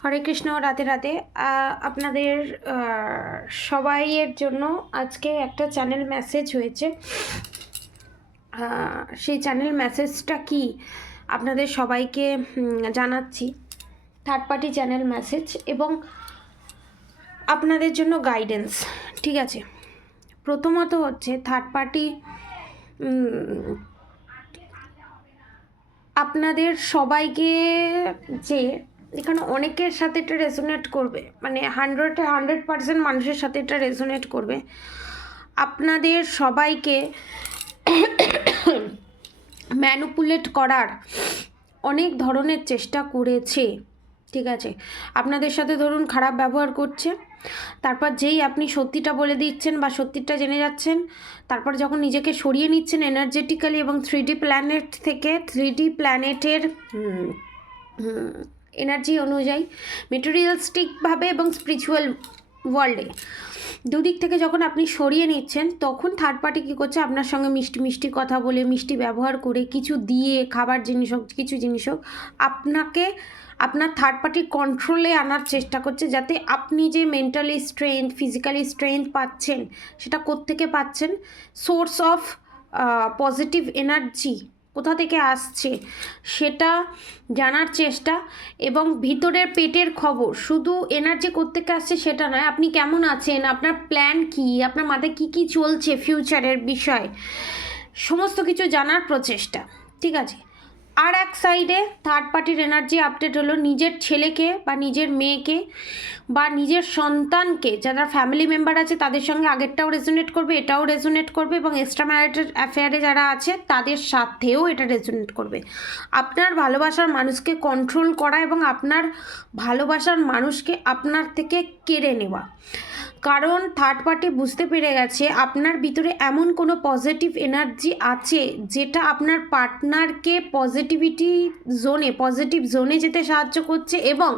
হরে কৃষ্ণ, রাতে রাতে আপনাদের সবাইয়ের জন্য আজকে একটা চ্যানেল মেসেজ হয়েছে। সেই চ্যানেল মেসেজটা কি আপনাদের সবাইকে জানাচ্ছি। থার্ড পার্টি চ্যানেল মেসেজ এবং আপনাদের জন্য গাইডেন্স। ঠিক আছে, প্রথমত হচ্ছে থার্ড পার্টি আপনাদের সবাইকে যে এখানে অনেকের সাথে এটা রেজোনেট করবে, মানে 100% মানুষের সাথে এটা রেজোনেট করবে। আপনাদের সবাইকে ম্যানিপুলেট করার অনেক ধরনের চেষ্টা করেছে। ঠিক আছে, আপনাদের সাথে ধরুন খারাপ ব্যবহার করছে, তারপর যেই আপনি সত্যিটা বলে দিচ্ছেন বা সত্যিটা জেনে যাচ্ছেন, তারপর যখন নিজেকে সরিয়ে নিচ্ছেন এনার্জেটিক্যালি এবং 3D প্ল্যানেট থেকে, 3D প্ল্যানেটের এনার্জি অনুযায়ী মেটেরিয়ালিস্টিকভাবে এবং স্পিরিচুয়াল ওয়ার্ল্ডে দুদিক থেকে যখন আপনি সরিয়ে নিচ্ছেন, তখন থার্ড পার্টি কী করছে, আপনার সঙ্গে মিষ্টি মিষ্টি কথা বলে, মিষ্টি ব্যবহার করে, কিছু দিয়ে, খাবার জিনিস হোক, কিছু জিনিস হোক, আপনাকে আপনার থার্ড পার্টি কন্ট্রোলে আনার চেষ্টা করছে, যাতে আপনি যে মেন্টালি স্ট্রেংথ, ফিজিক্যালি স্ট্রেংথ পাচ্ছেন, সেটা কোত্থেকে পাচ্ছেন, সোর্স অফ পজিটিভ এনার্জি কোথা থেকে আসছে সেটা জানার চেষ্টা, এবং ভিতরের পেটের খবর, শুধু এনার্জি কোত্থেকে আসছে সেটা নয়, আপনি কেমন আছেন, আপনার প্ল্যান কি, আপনার মাথায় কী কী চলছে ফিউচারের বিষয়, সমস্ত কিছু জানার প্রচেষ্টা। ঠিক আছে, আর এক সাইডে থার্ড পার্টির এনার্জি আপডেট হলো নিজের ছেলেকে বা নিজের মেয়েকে বা নিজের সন্তানকে, যারা ফ্যামিলি মেম্বার আছে তাদের সঙ্গে আগেরটাও রেজোনেট করবে, এটাও রেজোনেট করবে, এবং এক্সট্রা ম্যারিটাল অ্যাফেয়ারে যারা আছে তাদের সাথেও এটা রেজোনেট করবে। আপনার ভালোবাসার মানুষকে কন্ট্রোল করা এবং আপনার ভালোবাসার মানুষকে আপনার থেকে কেড়ে নেওয়া। কারণ থার্ড পার্টি বুঝতে পেরে গেছে আপনার ভিতরে এমন কোনো পজিটিভ এনার্জি আছে যেটা আপনার পার্টনারকে পজিটিভ জোনে যেতে সাহায্য করছে, এবং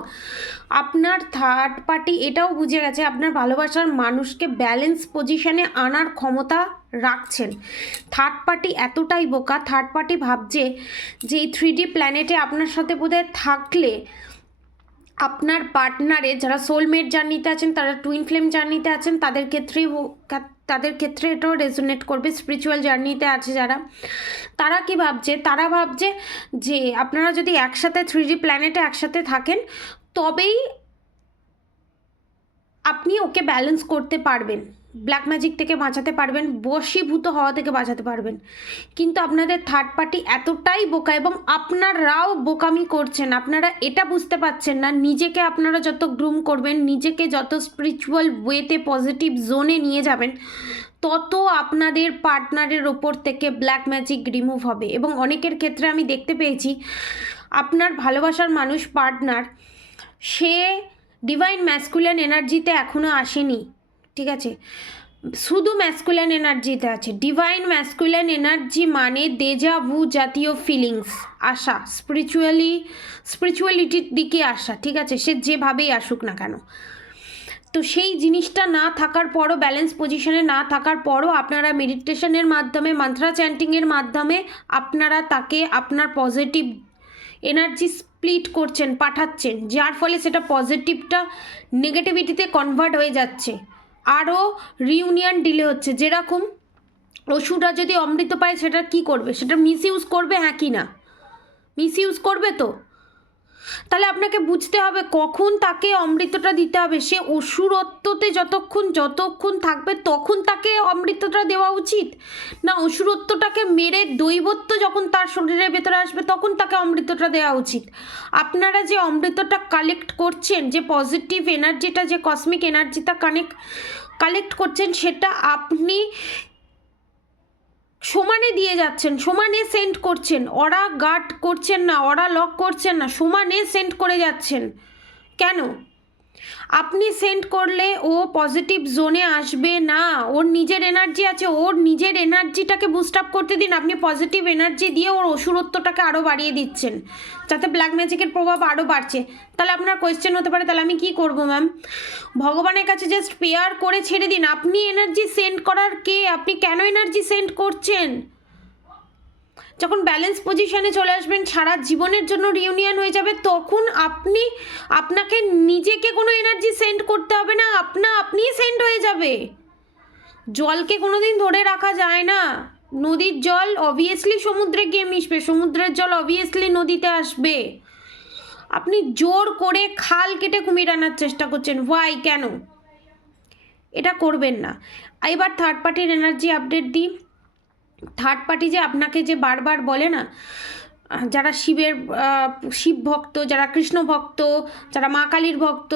আপনার থার্ড পার্টি এটাও বুঝে গেছে আপনার ভালোবাসার মানুষকে ব্যালেন্স পজিশনে আনার ক্ষমতা রাখছেন। থার্ড পার্টি এতটাই বোকা, থার্ড পার্টি ভাবছে যে এই 3D প্ল্যানেটে আপনার সাথে বোধহয় থাকলে আপনার পার্টনারে, যারা সোলমেট জার্নিতে আছেন, তারা টুইন ফ্লেম জার্নিতে আছেন, তাদের ক্ষেত্রে এটাও রেজোনেট করবে। স্পিরিচুয়াল জার্নিতে আছে যারা, তারা কি ভাবছে, তারা ভাবছে যে আপনারা যদি একসাথে 3D প্ল্যানেটে একসাথে থাকেন, তবেই আপনি ওকে ব্যালেন্স করতে পারবেন, ব্ল্যাক ম্যাজিক থেকে বাঁচাতে পারবেন, বশীভূত হওয়া থেকে বাঁচাতে পারবেন। কিন্তু আপনাদের থার্ড পার্টি এতটাই বোকা, এবং আপনারাও বোকামি করছেন, আপনারা এটা বুঝতে পারছেন না, নিজেকে আপনারা যত গ্রুম করবেন, নিজেকে যত স্পিরিচুয়াল ওয়েতে পজিটিভ জোনে নিয়ে যাবেন, তত আপনাদের পার্টনারের ওপর থেকে ব্ল্যাক ম্যাজিক রিমুভ হবে। এবং অনেকের ক্ষেত্রে আমি দেখতে পেয়েছি আপনার ভালোবাসার মানুষ, পার্টনার, সে ডিভাইন ম্যাসকুলিন এনার্জিতে এখনও আসেনি। ঠিক আছে, শুধু ম্যাসকুলিন এনার্জিতে আছে। ডিভাইন ম্যাসকুলিন এনার্জি মানে দেজা ভু জাতীয় ফিলিংস আসা, স্পিরিচুয়ালিটির দিকে আসা। ঠিক আছে, সে যেভাবেই আসুক না কেন, তো সেই জিনিসটা না থাকার পরও, ব্যালেন্স পজিশনে না থাকার পরও আপনারা মেডিটেশনের মাধ্যমে, মান্ত্রা চ্যান্টিংয়ের মাধ্যমে আপনারা তাকে আপনার পজিটিভ এনার্জি স্প্লিট করছেন, পাঠাচ্ছেন, যার ফলে সেটা পজিটিভটা নেগেটিভিটিতে কনভার্ট হয়ে যাচ্ছে, আরও রিউনিয়ন ডিলে হচ্ছে। যেরকম অসুররা যদি অমৃত পায়, সেটা কি করবে, সেটা মিসইউজ করবে, হ্যাঁ কি না, মিসইউজ করবে। তো তাহলে আপনাকে বুঝতে হবে কখন তাকে অমৃতটা দিতে হবে। সে অসুরত্বতে যতক্ষণ থাকবে তখন তাকে অমৃতটা দেওয়া উচিত, না অসুরত্বটাকে মেরে দৈবত্ব যখন তার শরীরের ভেতরে আসবে তখন তাকে অমৃতটা দেওয়া উচিত। আপনারা যে অমৃতটা কালেক্ট করছেন, যে পজিটিভ এনার্জিটা, যে কসমিক এনার্জিটা কালেক্ট করছেন, সেটা আপনি সমানে দিয়ে যাচ্ছেন, সমানে সেন্ড করছেন, ওরা গার্ড করছেন না, ওরা লক করছেন না, সমানে সেন্ড করে যাচ্ছেন। কেন? আপনি সেন্ড করলে ও পজিটিভ জোনে আসবে না, ওর নিজের এনার্জি আছে, ওর নিজের এনার্জিটাকে বুস্ট আপ করতে দিন। আপনি পজিটিভ এনার্জি দিয়ে ওর অসুরত্বটাকে আরও বাড়িয়ে দিচ্ছেন, যাতে ব্ল্যাক ম্যাজিকের প্রভাব আরও বাড়ছে। তাহলে আপনার কোয়েশ্চেন হতে পারে, তাহলে আমি কি করব ম্যাম? ভগবানের কাছে জাস্ট প্রেয়ার করে ছেড়ে দিন। আপনি এনার্জি সেন্ড করার কে? আপনি কেন এনার্জি সেন্ড করছেন? যখন ব্যালেন্স পজিশনে চলে আসবেন, সারা জীবনের জন্য রিউনিয়ন হয়ে যাবে, তখন আপনাকে নিজেকে কোনো এনার্জি সেন্ড করতে হবে না, আপনিই সেন্ড হয়ে যাবে। জলকে কোনোদিন ধরে রাখা যায় না। নদীর জল অবভিয়াসলি সমুদ্রে গিয়ে মিশবে, সমুদ্রের জল অবভিয়াসলি নদীতে আসবে। আপনি জোর করে খাল কেটে কুমির আনার চেষ্টা করছেন, ওয়াই, কেন? এটা করবেন না। এবার থার্ড পার্টির এনার্জি আপডেট দিই। থার্ড পার্টি যে আপনাকে যে বারবার বলে না, যারা শিব ভক্ত, যারা কৃষ্ণ ভক্ত, যারা মা কালীর ভক্ত,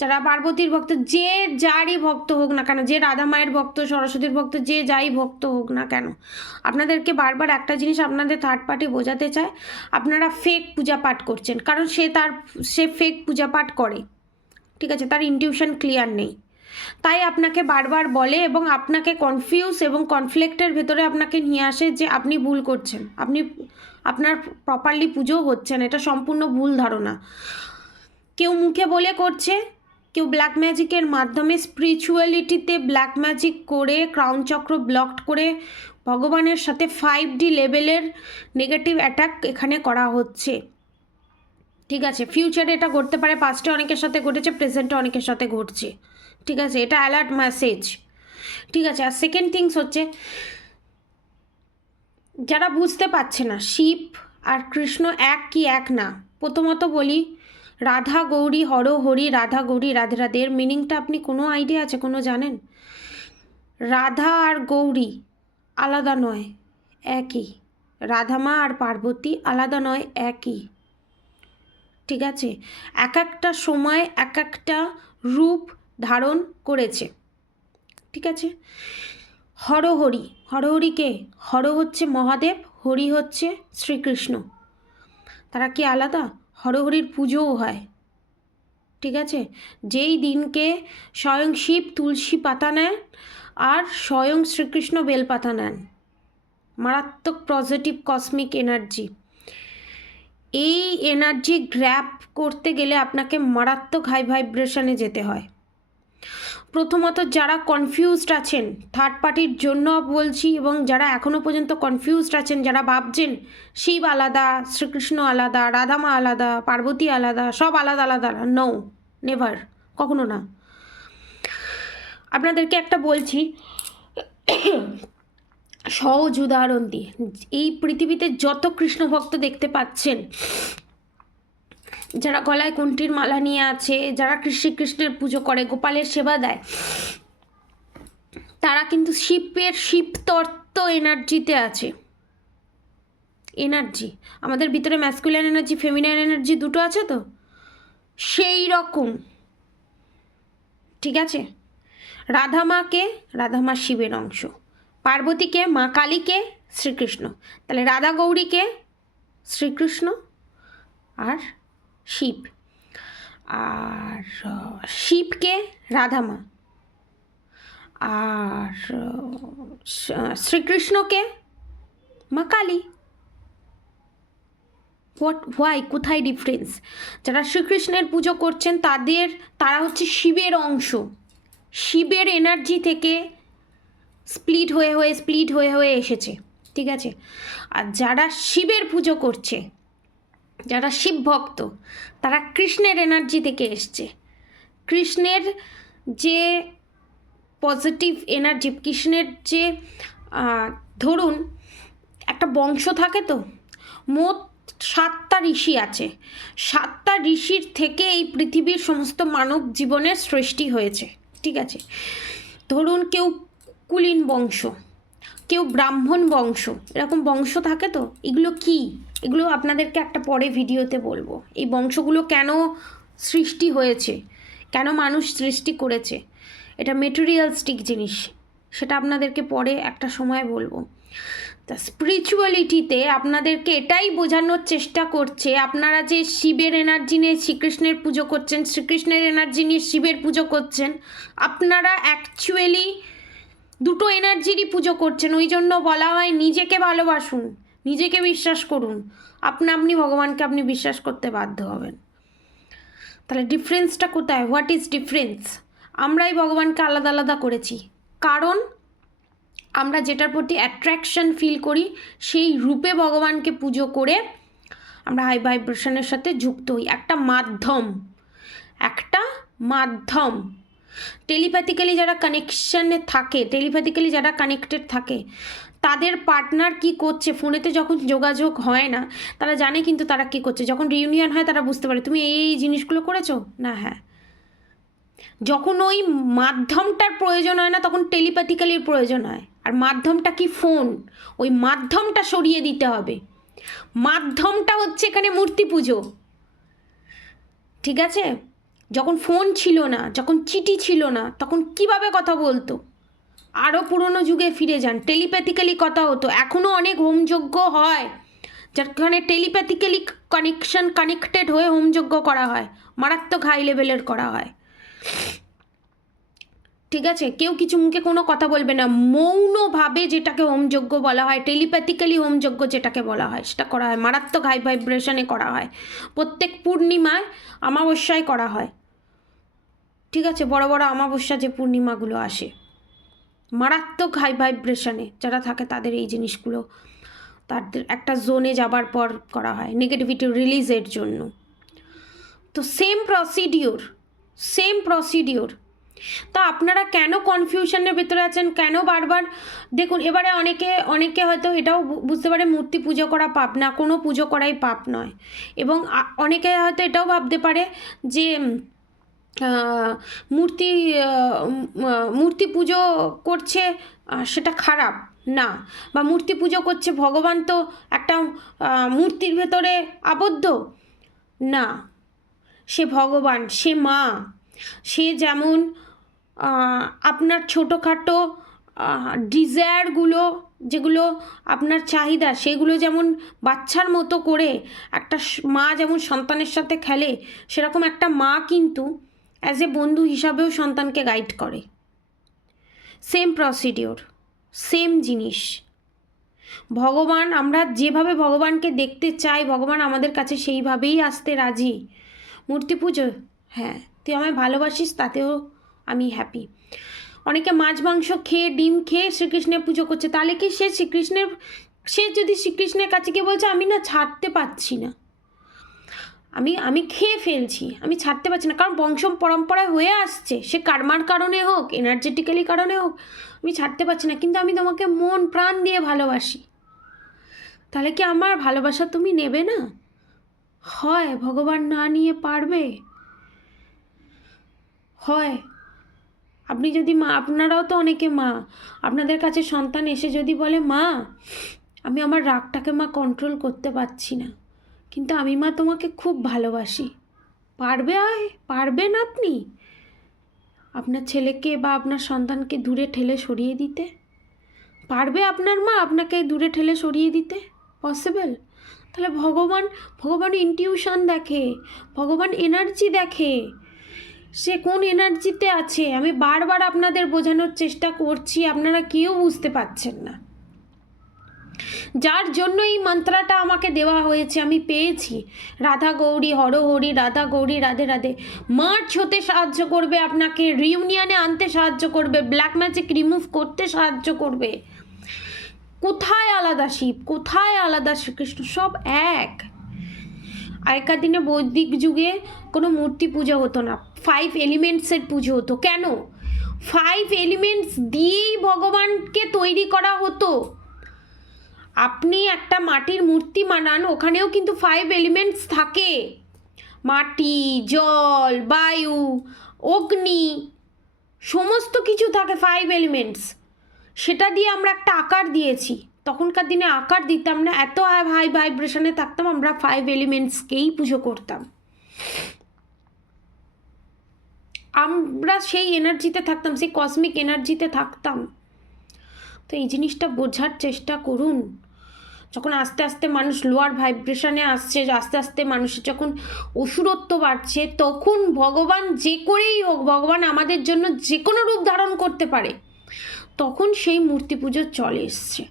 যারা পার্বতীর ভক্ত, যে যারই ভক্ত হোক না কেন, যে রাধা মায়ের ভক্ত, সরস্বতীর ভক্ত, যে যাই ভক্ত হোক না কেন, আপনাদেরকে বারবার একটা জিনিস আপনাদের থার্ড পার্টি বোঝাতে চায়, আপনারা ফেক পূজা পাঠ করছেন। কারণ সে ফেক পূজা পাঠ করে, ঠিক আছে, তার ইনটিউশন ক্লিয়ার নেই, তাই আপনাকে বারবার বলে এবং আপনাকে কনফিউজ এবং কনফ্লিক্টের ভেতরে আপনাকে নিয়ে আসে যে আপনি ভুল করছেন, আপনার প্রপারলি পুজো হচ্ছে না। এটা সম্পূর্ণ ভুল ধারণা। কেউ মুখে বলে করছে, কেউ ব্ল্যাক ম্যাজিকের মাধ্যমে স্পিরিচুয়ালিটিতে ব্ল্যাক ম্যাজিক করে ক্রাউন চক্র ব্লকড করে ভগবানের সাথে 5D লেভেলের নেগেটিভ অ্যাটাক এখানে করা হচ্ছে, ঠিক আছে। ফিউচারে এটা ঘটতে পারে, পাস্টে অনেকের সাথে ঘটেছে, প্রেজেন্টে অনেকের সাথে ঘটছে, ঠিক আছে, এটা অ্যালার্ট মেসেজ, ঠিক আছে। আর সেকেন্ড থিংস হচ্ছে, যারা বুঝতে পারছে না শিব আর কৃষ্ণ এক কি এক না, প্রথমত বলি, রাধা গৌরী হর হরি, রাধা গৌরী রাধে রাধে, এর মিনিংটা আপনি কোনো আইডিয়া আছে, কোনো জানেন? রাধা আর গৌরী আলাদা নয়, একই। রাধা মা আর পার্বতী আলাদা নয়, একই, ঠিক আছে। এক একটা সময় এক একটা রূপ ধারণ করেছে, ঠিক আছে। হরহরি, হরহরি কে? হর হচ্ছে মহাদেব, হরি হচ্ছে শ্রীকৃষ্ণ। তারা কি আলাদা? হরহরির পুজোও হয়, ঠিক আছে। যেই দিনকে স্বয়ং শিব তুলসী পাতা নেন আর স্বয়ং শ্রীকৃষ্ণ বেলপাতা নেন, মারাত্মক পজিটিভ কসমিক এনার্জি। এই এনার্জি গ্র্যাব করতে গেলে আপনাকে মারাত্মক হাই ভাইব্রেশনে যেতে হয়। প্রথমত যারা কনফিউজড আছেন, থার্ড পার্টির জন্য বলছি, এবং যারা এখনও পর্যন্ত কনফিউজড আছেন, যারা ভাবছেন শিব আলাদা, শ্রীকৃষ্ণ আলাদা, রাধামা আলাদা, পার্বতী আলাদা, সব আলাদা আলাদা, নো, নেভার, কখনো না। আপনাদেরকে একটা বলছি সহজ উদাহরণ দিয়ে, এই পৃথিবীতে যত কৃষ্ণ ভক্ত দেখতে পাচ্ছেন, যারা গলায় কণ্ঠীর মালা নিয়ে আছে, যারা কৃষ্ণের পুজো করে, গোপালের সেবা দেয়, তারা কিন্তু শিব তত্ত্ব এনার্জিতে আছে। এনার্জি আমাদের ভিতরে ম্যাসকুলিন এনার্জি, ফেমিনাইন এনার্জি দুটো আছে তো, সেই রকম, ঠিক আছে। রাধা মা শিবের অংশ, পার্বতীকে, মা কালীকে শ্রীকৃষ্ণ, তাহলে রাধা গৌরীকে শ্রীকৃষ্ণ আর শিব, আর শিবকে রাধামা, আর শ্রীকৃষ্ণকে মা কালী। হোয়াই, কোথায় ডিফারেন্স? যারা শ্রীকৃষ্ণের পুজো করছেন তারা হচ্ছে শিবের অংশ, শিবের এনার্জি থেকে স্প্লিট হয়ে এসেছে, ঠিক আছে। আর যারা শিবের পুজো করছে, যারা শিব ভক্ত, তারা কৃষ্ণের এনার্জি থেকে এসছে। কৃষ্ণের যে পজিটিভ এনার্জি, কৃষ্ণের যে ধরুন একটা বংশ থাকে তো, মোট 7টা ঋষি আছে, 7টা ঋষির থেকে এই পৃথিবীর সমস্ত মানব জীবনের সৃষ্টি হয়েছে, ঠিক আছে। ধরুন কেউ কুলীন বংশ, কেউ ব্রাহ্মণ বংশ, এরকম বংশ থাকে তো। এগুলো কি? এগুলো আপনাদেরকে একটা পরে ভিডিওতে বলবো, এই বংশগুলো কেন সৃষ্টি হয়েছে, কেন মানুষ সৃষ্টি করেছে। এটা মেটেরিয়ালস্টিক জিনিস, সেটা আপনাদেরকে পরে একটা সময় বলবো। তা স্পিরিচুয়ালিটিতে আপনাদেরকে এটাই বোঝানোর চেষ্টা করছে, আপনারা যে শিবের এনার্জি নিয়ে শ্রীকৃষ্ণের পুজো করছেন, শ্রীকৃষ্ণের এনার্জি নিয়ে শিবের পুজো করছেন, আপনারা অ্যাকচুয়ালি দুটো এনার্জিরই পুজো করছেন। ওই জন্য বলা হয় নিজেকে ভালোবাসুন, নিজেকে বিশ্বাস করুন, আপনি ভগবানকে আপনি বিশ্বাস করতে বাধ্য হবেন। তাহলে ডিফারেন্সটা কোথায়? What is difference? আমরাই ভগবানকে আলাদা আলাদা করেছি, কারণ আমরা যেটার প্রতি অ্যাট্রাকশন ফিল করি সেই রূপে ভগবানকে পুজো করে আমরা হাই ভাইব্রেশনের সাথে যুক্ত হই। একটা মাধ্যম টেলিপ্যাথিক্যালি যারা কানেকশানে থাকে, টেলিপ্যাথিক্যালি যারা কানেক্টেড থাকে, তাদের পার্টনার কি করছে ফোনেতে যখন যোগাযোগ হয় না তারা জানে, কিন্তু তারা কি করছে যখন রিউনিয়ন হয় তারা বুঝতে পারে তুমি এই জিনিসগুলো করেছো না। হ্যাঁ, যখন ওই মাধ্যমটার প্রয়োজন হয় না তখন টেলিপ্যাথিক্যালির প্রয়োজন হয়। আর মাধ্যমটা কি? ফোন। ওই মাধ্যমটা সরিয়ে দিতে হবে। মাধ্যমটা হচ্ছে এখানে মূর্তি পুজো, ঠিক আছে? যখন ফোন ছিল না, যখন চিঠি ছিল না, তখন কিভাবে কথা বলতো? আরও পুরনো যুগে ফিরে যান, টেলিপ্যাথিক্যালি কথা হতো। এখনও অনেক হোমযজ্ঞ হয় যেখানে টেলিপ্যাথিক্যালি কানেক্টেড হয়ে হোমযজ্ঞ করা হয়, মারাত্মক হাই লেভেলের করা হয়, ঠিক আছে? কেউ কিছু মুখে কোনো কথা বলবে না, মৌনভাবে যেটাকে হোমযজ্ঞ বলা হয়, টেলিপ্যাথিক্যালি হোমযজ্ঞ যেটাকে বলা হয়, সেটা করা হয়, মারাত্মক হাই ভাইব্রেশনে করা হয়। প্রত্যেক পূর্ণিমায়, অমাবস্যায় করা হয়, ঠিক আছে? বড় বড় অমাবস্যা যে পূর্ণিমাগুলো আসে, মারাত্মক হাই ভাইব্রেশনে যারা থাকে তাদের এই জিনিসগুলো তাদের একটা জোনে যাবার পর করা হয় নেগেটিভিটি রিলিজের জন্য। তো সেম প্রসিডিওর। তা আপনারা কেন কনফিউশনের ভেতরে আছেন? কেন বারবার? দেখুন, এবারে অনেকে হয়তো এটাও বুঝতে পারে মূর্তি পুজো করা পাপ না, কোনো পুজো করাই পাপ নয়। এবং অনেকে হয়তো এটাও ভাবতে পারে যে মূর্তি পুজো করছে সেটা খারাপ না, বা মূর্তি পুজো করছে, ভগবান তো একটা মূর্তির ভেতরে আবদ্ধ না। সে ভগবান, সে মা, সে যেমন আপনার ছোটোখাটো ডিজায়ারগুলো, যেগুলো আপনার চাহিদা, সেগুলো যেমন বাচ্চার মতো করে একটা মা যেমন সন্তানের সাথে খেলে, সেরকম একটা মা কিন্তু অ্যাজ এ বন্ধু হিসাবেও সন্তানকে গাইড করে। সেম প্রসিডিওর, সেম জিনিস। ভগবান, আমরা যেভাবে ভগবানকে দেখতে চাই, ভগবান আমাদের কাছে সেইভাবেই আসতে রাজি। মূর্তি পুজো, হ্যাঁ তুই আমায় ভালোবাসিস, তাতেও আমি হ্যাপি। অনেকে মাছ মাংস খেয়ে, ডিম খেয়ে শ্রীকৃষ্ণের পুজো করছে, তাহলে কি সে যদি শ্রীকৃষ্ণের কাছে গিয়ে বলছে আমি না ছাড়তে পারছি না, আমি খেয়ে ফেলছি, আমি ছাড়তে পারছি না, কারণ বংশ পরম্পরায় হয়ে আসছে, সে কার্মার কারণে হোক, এনার্জেটিক্যালি কারণে হোক, আমি ছাড়তে পারছি না, কিন্তু আমি তোমাকে মন প্রাণ দিয়ে ভালোবাসি, তাহলে কি আমার ভালোবাসা তুমি নেবে না? হয় ভগবান না নিয়ে পারবে? হয় আপনি যদি মা, আপনারাও তো অনেকে মা, আপনাদের কাছে সন্তান এসে যদি বলে মা আমি আমার রাগটাকে মা কন্ট্রোল করতে পারছি না, কিন্তু আমি মা তোমাকে খুব ভালোবাসি, পারবেন আপনি আপনার ছেলেকে বা আপনার সন্তানকে দূরে ঠেলে সরিয়ে দিতে? পারবে আপনার মা আপনাকে দূরে ঠেলে সরিয়ে দিতে? পসিবল? তাহলে ভগবান ইনটিউশন দেখে, ভগবান এনার্জি দেখে, সে কোন এনার্জিতে আছে। আমি বারবার আপনাদের বোঝানোর চেষ্টা করছি, আপনারা কেউ বুঝতে পারছেন না। যার জন্য এই মন্ত্রটা আমাকে দেওয়া হয়েছে, আমি পেয়েছি। রাধা গৌরী হর হরি, রাধা গৌরী রাধে রাধে। মার্চ হতে সাহায্য করবে আপনাকে, রিউনিয়নে আনতে সাহায্য করবে, ব্ল্যাক ম্যাজিক রিমুভ করতে সাহায্য করবে। কোথায় আলাদা শিব, কোথায় আলাদা শ্রীকৃষ্ণ? সব এক। আগেকার দিনে বৈদিক যুগে কোনো মূর্তি পুজো হতো না, 5 এলিমেন্টসের পুজো হতো। কেন? 5 এলিমেন্টস দিয়েই ভগবানকে তৈরি করা হতো। আপনি একটা মাটির মূর্তি বানান, ওখানেও কিন্তু 5 এলিমেন্টস থাকে, মাটি, জল, বায়ু, অগ্নি, সমস্ত কিছু থাকে 5 এলিমেন্টস। সেটা দিয়ে আমরা একটা আকার দিয়েছি। তখনকার দিনে আকার দিতাম না, এত হাই ভাইব্রেশনে থাকতাম, আমরা 5 এলিমেন্টসকেই পুজো করতাম। আমরা সেই এনার্জিতে থাকতাম, সেই কসমিক এনার্জিতে থাকতাম। তো এই জিনিসটা বোঝার চেষ্টা করুন। যখন আস্তে আস্তে মানুষ লোয়ার ভাইব্রেশনে আসছে, আস্তে আস্তে মানুষের যখন অসুরত্ব বাড়ছে, তখন ভগবান যে করেই হোক, ভগবান আমাদের জন্য যে কোনো রূপ ধারণ করতে পারে, তখন সেই মূর্তি পুজো চলে এসছে।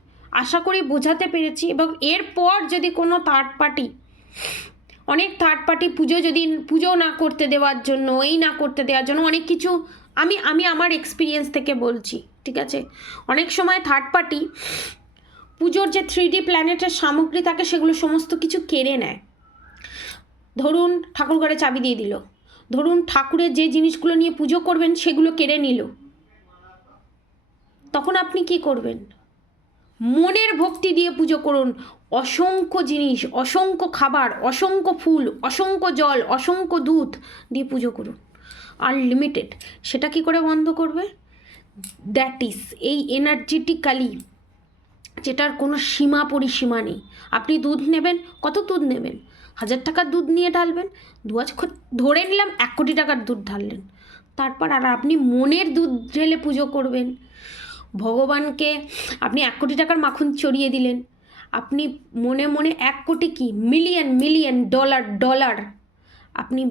আশা করি বোঝাতে পেরেছি। এবং এরপর যদি কোনো অনেক থার্ড পার্টি পুজো না করতে দেওয়ার জন্য, এই না করতে দেওয়ার জন্য অনেক কিছু, আমি আমার এক্সপিরিয়েন্স থেকে বলছি, ঠিক আছে? অনেক সময় থার্ড পার্টি পুজোর যে 3D প্ল্যানেটের সামগ্রী থাকে সেগুলো সমস্ত কিছু কেড়ে নেয়। ধরুন ঠাকুর ঘরে চাবি দিয়ে দিল, ধরুন ঠাকুরের যে জিনিসগুলো নিয়ে পুজো করবেন সেগুলো কেড়ে নিল, তখন আপনি কি করবেন? মনের ভক্তি দিয়ে পুজো করুন। অসংখ্য জিনিস, অসংখ্য খাবার, অসংখ্য ফুল, অসংখ্য জল, অসংখ্য দুধ দিয়ে পুজো করুন, আনলিমিটেড। সেটা কি করে বন্ধ করবে? দ্যাট ইজ এই এনার্জেটিক্যালি, যেটার কোনো সীমা পরিসীমা নেই। আপনি দুধ নেবেন, কত দুধ নেবেন? 1000 টাকার দুধ নিয়ে ঢালবেন, ধরে নিলাম 1 কোটি টাকার দুধ ঢাললেন, তারপর আর আপনি মনের দুধ ঢেলে পুজো করবেন। ভগবানকে আপনি 1 কোটি টাকার মাখন চড়িয়ে দিলেন, আপনি মনে মনে 1 কোটি কি মিলিয়ন মিলিয়ন ডলার আপনি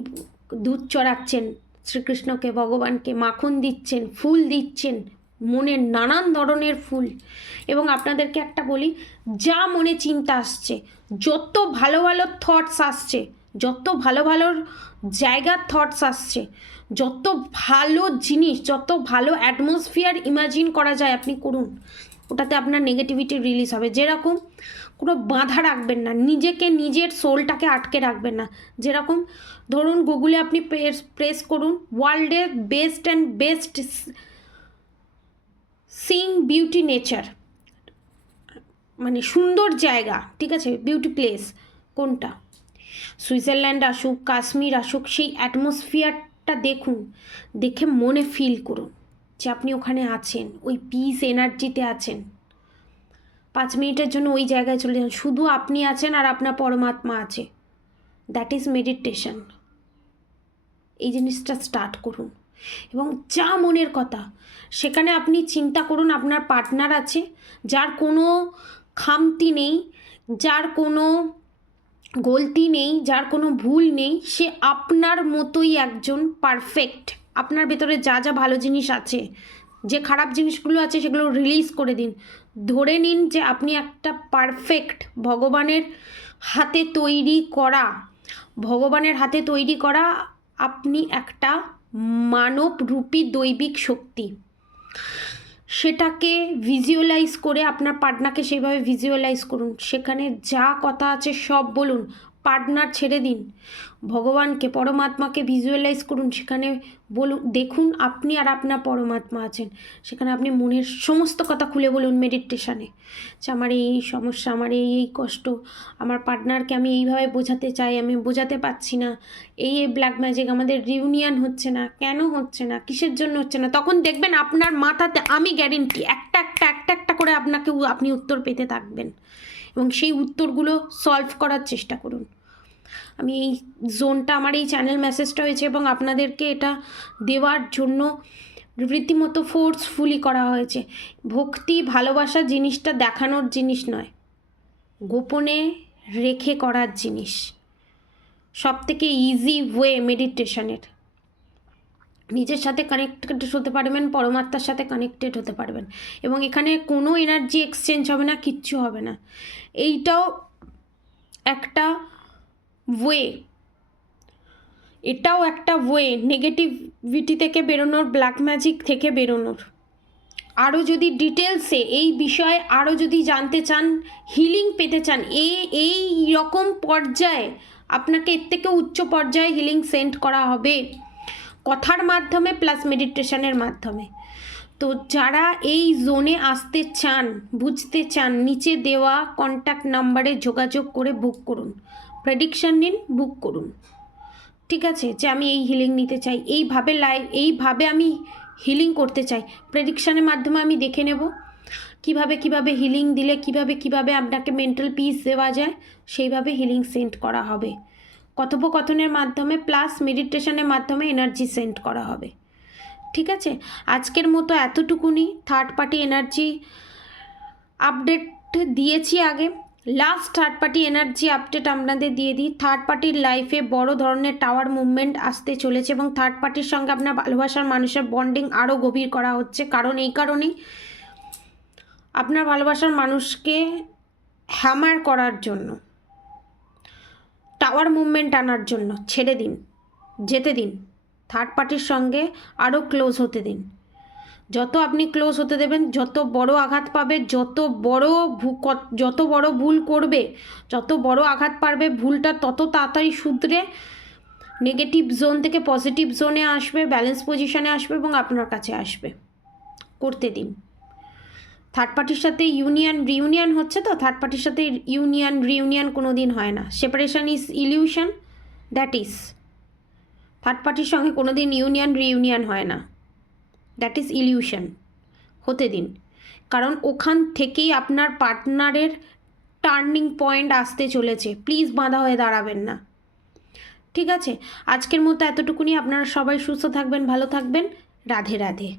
দুধ চড়াচ্ছেন শ্রীকৃষ্ণকে, ভগবানকে মাখন দিচ্ছেন, ফুল দিচ্ছেন, মনের নানান ধরনের ফুল। এবং আপনাদেরকে একটা বলি, যা মনে চিন্তা আসছে, যত ভালো ভালো থটস আসছে, যত ভালো ভালো জায়গার থটস আসছে, যত ভালো জিনিস, যত ভালো অ্যাটমসফিয়ার ইমাজিন করা যায় আপনি করুন। ওটাতে আপনার নেগেটিভিটি রিলিজ হবে। যেরকম কোনো বাধা রাখবেন না, নিজেকে নিজের সোলটাকে আটকে রাখবেন না। যেরকম ধরুন গুগলে আপনি প্রেস করুন ওয়ার্ল্ডের best and best Singh beauty nature, মানে সুন্দর জায়গা, ঠিক আছে, বিউটি প্লেস কোনটা? সুইজারল্যান্ড আসুক, কাশ্মীর আসুক, সেই অ্যাটমসফিয়ারটা দেখুন, দেখে মনে ফিল করুন যে আপনি ওখানে আছেন, ওই পিস এনার্জিতে আছেন। 5 মিনিটের জন্য ওই জায়গায় চলে যান, শুধু আপনি আছেন আর আপনার পরমাত্মা আছে। That is meditation. এই জিনিসটা স্টার্ট করুন এবং যা মনের কথা সেখানে আপনি চিন্তা করুন আপনার পার্টনার আছে, যার কোনো খামতি নেই, যার কোনো গলতি নেই, যার কোনো ভুল নেই, সে আপনার মতোই একজন পারফেক্ট। আপনার ভেতরে যা যা ভালো জিনিস আছে, যে খারাপ জিনিসগুলো আছে সেগুলো রিলিজ করে দিন। ধরে নিন যে আপনি একটা পারফেক্ট ভগবানের হাতে তৈরি করা, আপনি একটা মানবরূপী দৈবিক শক্তি। সেটাকে ভিজুয়ালাইজ করে আপনার পার্টনারকে সেইভাবে ভিজুয়ালাইজ করুন, সেখানে যা কথা আছে সব বলুন। পার্টনার ছেড়ে দিন, ভগবানকে, পরমাত্মাকে ভিজুয়ালাইজ করুন, সেখানে বলুন, দেখুন আপনি আর আপনার পরমাত্মা আছেন। সেখানে আপনি মনের সমস্ত কথা খুলে বলুন মেডিটেশানে, যে আমার এই সমস্যা, আমার এই কষ্ট, আমার পার্টনারকে আমি এইভাবে বোঝাতে চাই, আমি বোঝাতে পারছি না, এই ব্ল্যাক ম্যাজিক, আমাদের রিউনিয়ন হচ্ছে না, কেন হচ্ছে না, কিসের জন্য হচ্ছে না। তখন দেখবেন আপনার মাথাতে, আমি গ্যারেন্টি, একটা করে আপনি উত্তর পেতে থাকবেন এবং সেই উত্তরগুলো সলভ করার চেষ্টা করুন। আমি এই জোনটা, আমার এই চ্যানেল মেসেজটা হয়েছে এবং আপনাদেরকে এটা দেওয়ার জন্য রীতিমতো ফোর্সফুলি করা হয়েছে। ভক্তি, ভালোবাসা জিনিসটা দেখানোর জিনিস নয়, গোপনে রেখে করার জিনিস। সব থেকে ইজি ওয়ে মেডিটেশনের, নিজের সাথে কানেক্টেড হতে পারবেন, পরমাত্মার সাথে কানেক্টেড হতে পারবেন এবং এখানে কোনো এনার্জি এক্সচেঞ্জ হবে না, কিচ্ছু হবে না। এইটাও একটা ওয়ে, এটাও একটা ওয়ে নেগেটিভিটি থেকে বেরোনোর, ব্ল্যাক ম্যাজিক থেকে বেরোনোর। আরও যদি ডিটেলসে এই বিষয়ে আরও যদি জানতে চান, হিলিং পেতে চান, এই রকম পর্যায়ে আপনাকে এর থেকে উচ্চ পর্যায়ে হিলিং সেন্ড করা হবে কথার মাধ্যমে প্লাস মেডিটেশনের মাধ্যমে। তো যারা এই জোনে আসতে চান, বুঝতে চান, নিচে দেওয়া কন্ট্যাক্ট নাম্বারে যোগাযোগ করে বুক করুন, প্রেডিকশান নিন, বুক করুন। ঠিক আছে, যে আমি এই হিলিং নিতে চাই, এইভাবে আমি হিলিং করতে চাই, প্রেডিকশানের মাধ্যমে আমি দেখে নেব কিভাবে হিলিং দিলে কিভাবে আপনাকে মেন্টাল পিস দেওয়া যায়, সেইভাবে হিলিং সেন্ড করা হবে। কথোপকথনের মাধ্যমে প্লাস মেডিটেশনের মাধ্যমে এনার্জি সেন্ড করা হবে। ঠিক আছে, আজকের মতো এতটুকুনি। থার্ড পার্টি এনার্জি আপডেট দিয়েছি আগে, last third party energy update আপনাদের দিয়ে দিই। থার্ড পার্টির লাইফে বড় ধরনের টাওয়ার মুভমেন্ট আসতে চলেছে এবং থার্ড পার্টির সঙ্গে আপনার ভালোবাসার মানুষের বন্ডিং আরও গভীর করা হচ্ছে, কারণ এই কারণেই আপনার ভালোবাসার মানুষকে হ্যামার করার জন্য, টাওয়ার মুভমেন্ট আনার জন্য ছেড়ে দিন, যেতে দিন, থার্ড পার্টির সঙ্গে আরও ক্লোজ হতে দিন। যত আপনি ক্লোজ হতে দেবেন, যত বড় আঘাত পাবে, যত বড় ভুল করবে, যত বড় আঘাত পারবে, ভুলটা তত তাড়াতাড়ি শুধরে নেগেটিভ জোন থেকে পজিটিভ জোনে আসবে, ব্যালেন্স পজিশনে আসবে এবং আপনার কাছে আসবে। করতে দিন। থার্ড পার্টির সাথে রিউনিয়ন হচ্ছে তো, থার্ড পার্টির সাথে রিউনিয়ন কোনো দিন হয় না। Separation is illusion, that is third পার্টির সঙ্গে কোনো দিন রিউনিয়ন হয় না, দ্যাট ইজ ইলিউশন। হতে দিন, কারণ ওখান থেকেই আপনার পার্টনারের টার্নিং পয়েন্ট আসতে চলেছে। প্লিজ বাঁধা হয়ে দাঁড়াবেন না, ঠিক আছে? আজকের মতো এতটুকুনি। আপনারা সবাই সুস্থ থাকবেন, ভালো থাকবেন। রাধে রাধে।